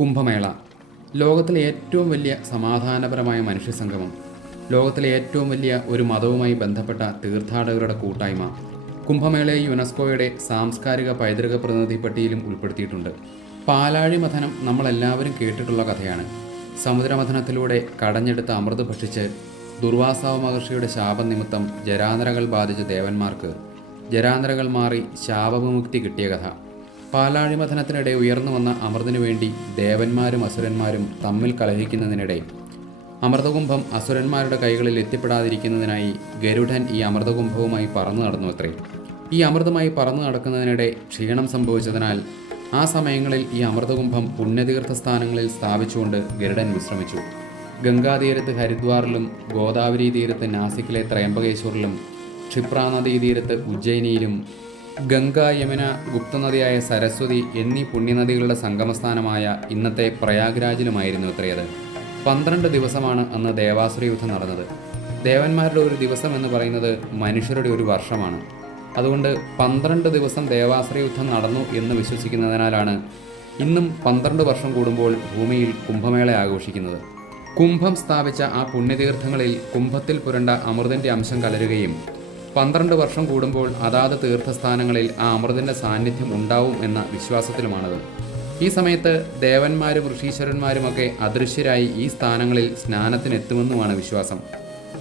കുംഭമേള. ലോകത്തിലെ ഏറ്റവും വലിയ സമാധാനപരമായ മനുഷ്യ സംഗമം ലോകത്തിലെ ഏറ്റവും വലിയ ഒരു മതവുമായി ബന്ധപ്പെട്ട തീർത്ഥാടകരുടെ കൂട്ടായ്മ. കുംഭമേളയെ യുനെസ്കോയുടെ സാംസ്കാരിക പൈതൃക പ്രതിനിധി പട്ടികയിലും ഉൾപ്പെടുത്തിയിട്ടുണ്ട്. പാലാഴി മഥനം നമ്മളെല്ലാവരും കേട്ടിട്ടുള്ള കഥയാണ്. സമുദ്രമഥനത്തിലൂടെ കടഞ്ഞെടുത്ത അമൃത് ഭക്ഷിച്ച് ദുർവാസാവ് മഹർഷിയുടെ ശാപനിമിത്തം ജരാന്തരകൾ ബാധിച്ച ദേവന്മാർക്ക്. ജരാന്തരകൾ മാറി ശാപവിമുക്തി കിട്ടിയ കഥ. പാലാഴിമഥനത്തിനിടെ ഉയർന്നു വന്ന അമൃതിനു വേണ്ടി ദേവന്മാരും അസുരന്മാരും തമ്മിൽ കലഹിക്കുന്നതിനിടെ അമൃതകുംഭം അസുരന്മാരുടെ കൈകളിൽ എത്തിപ്പെടാതിരിക്കുന്നതിനായി ഗരുഡൻ ഈ അമൃതകുംഭവുമായി പറന്നു നടന്നു അത്രേ ഈ അമൃതമായി പറന്നു നടക്കുന്നതിനിടെ ക്ഷീണം സംഭവിച്ചതിനാൽ ആ സമയങ്ങളിൽ ഈ അമൃതകുംഭം പുണ്യതീർത്ഥ സ്ഥാനങ്ങളിൽ സ്ഥാപിച്ചുകൊണ്ട് ഗരുഡൻ വിശ്രമിച്ചു. ഗംഗാതീരത്ത് ഹരിദ്വാറിലും ഗോദാവരി തീരത്ത് നാസിക്കിലെ ത്രയംബകേശ്വറിലും ക്ഷിപ്രാനദീ തീരത്ത് ഉജ്ജയിനിയിലും ഗംഗ യമുന ഗുപ്തനദിയായ സരസ്വതി എന്നീ പുണ്യനദികളുടെ സംഗമസ്ഥാനമായ ഇന്നത്തെ പ്രയാഗ്രാജിലുമായിരുന്നു ഇത്രയത്. പന്ത്രണ്ട് ദിവസമാണ് അന്ന് ദേവാസുര യുദ്ധം നടന്നത്. ദേവന്മാരുടെ ഒരു ദിവസം എന്ന് പറയുന്നത് മനുഷ്യരുടെ ഒരു വർഷമാണ്. അതുകൊണ്ട് പന്ത്രണ്ട് ദിവസം ദേവാസുര യുദ്ധം നടന്നു എന്ന് വിശ്വസിക്കുന്നതിനാലാണ് ഇന്നും പന്ത്രണ്ട് വർഷം കൂടുമ്പോൾ ഭൂമിയിൽ കുംഭമേള ആഘോഷിക്കുന്നത്. കുംഭം സ്ഥാപിച്ച ആ പുണ്യതീർത്ഥങ്ങളിൽ കുംഭത്തിൽ പുരണ്ട അമൃതിന്റെ അംശം കലരുകയും പന്ത്രണ്ട് വർഷം കൂടുമ്പോൾ അതാത് തീർത്ഥസ്ഥാനങ്ങളിൽ ആ അമൃതിന്റെ സാന്നിധ്യം ഉണ്ടാവും എന്ന വിശ്വാസത്തിലുമാണത്. ഈ സമയത്ത് ദേവന്മാരും ഋഷീശ്വരന്മാരുമൊക്കെ അദൃശ്യരായി ഈ സ്ഥാനങ്ങളിൽ സ്നാനത്തിനെത്തുമെന്നുമാണ് വിശ്വാസം.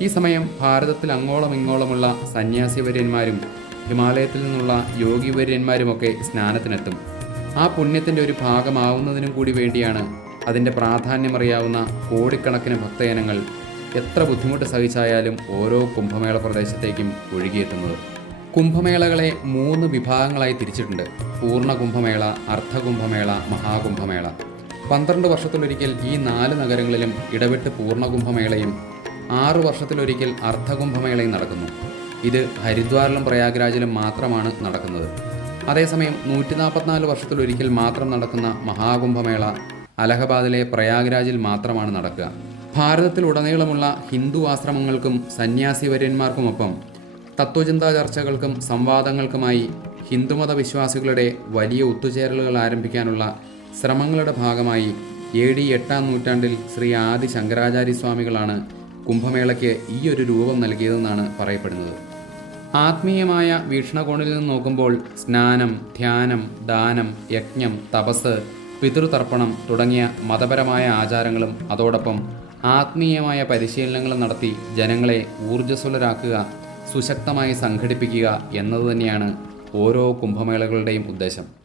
ഈ സമയം ഭാരതത്തിൽ അങ്ങോളം ഇങ്ങോളമുള്ള സന്യാസിവര്യന്മാരും ഹിമാലയത്തിൽ നിന്നുള്ള യോഗിവര്യന്മാരുമൊക്കെ സ്നാനത്തിനെത്തും. ആ പുണ്യത്തിന്റെ ഒരു ഭാഗമാവുന്നതിനും കൂടി വേണ്ടിയാണ് അതിന്റെ പ്രാധാന്യമറിയാവുന്ന കോടിക്കണക്കിന് ഭക്തജനങ്ങൾ എത്ര ബുദ്ധിമുട്ട് സഹിച്ചായാലും ഓരോ കുംഭമേള പ്രദേശത്തേക്കും ഒഴുകിയെത്തുന്നത്. കുംഭമേളകളെ മൂന്ന് വിഭാഗങ്ങളായി തിരിച്ചിട്ടുണ്ട്. പൂർണ കുംഭമേള അർദ്ധകുംഭമേള മഹാകുംഭമേള. പന്ത്രണ്ട് വർഷത്തിലൊരിക്കൽ ഈ നാല് നഗരങ്ങളിലും ഇടവിട്ട് പൂർണ കുംഭമേളയും ആറു വർഷത്തിലൊരിക്കൽ അർദ്ധകുംഭമേളയും നടക്കുന്നു. ഇത് ഹരിദ്വാറിലും പ്രയാഗ്രാജിലും മാത്രമാണ് നടക്കുന്നത്. അതേസമയം നൂറ്റി നാൽപ്പത്തിനാല് വർഷത്തിലൊരിക്കൽ മാത്രം നടക്കുന്ന മഹാകുംഭമേള അലഹബാദിലെ പ്രയാഗ്രാജിൽ മാത്രമാണ് നടക്കുക. ഭാരതത്തിലുടനീളമുള്ള ഹിന്ദു ആശ്രമങ്ങൾക്കും സന്യാസിവര്യന്മാർക്കുമൊപ്പം തത്വചിന്താ ചർച്ചകൾക്കും സംവാദങ്ങൾക്കുമായി ഹിന്ദുമത വിശ്വാസികളുടെ വലിയ ഒത്തുചേരലുകൾ ആരംഭിക്കാനുള്ള ശ്രമങ്ങളുടെ ഭാഗമായി എ ഡി എട്ടാം നൂറ്റാണ്ടിൽ ശ്രീ ആദി ശങ്കരാചാര്യ സ്വാമികളാണ് കുംഭമേളയ്ക്ക് ഈ ഒരു രൂപം നൽകിയതെന്നാണ് പറയപ്പെടുന്നത്. ആത്മീയമായ വീക്ഷണകോണിൽ നിന്ന് നോക്കുമ്പോൾ സ്നാനം ധ്യാനം ദാനം യജ്ഞം തപസ് പിതൃതർപ്പണം തുടങ്ങിയ മതപരമായ ആചാരങ്ങളും അതോടൊപ്പം ആത്മീയമായ പരിശീലനങ്ങൾ നടത്തി ജനങ്ങളെ ഊർജസ്വലരാക്കുക സുശക്തമായി സംഘടിപ്പിക്കുക എന്നത് തന്നെയാണ് ഓരോ കുംഭമേളകളുടെയും ഉദ്ദേശം.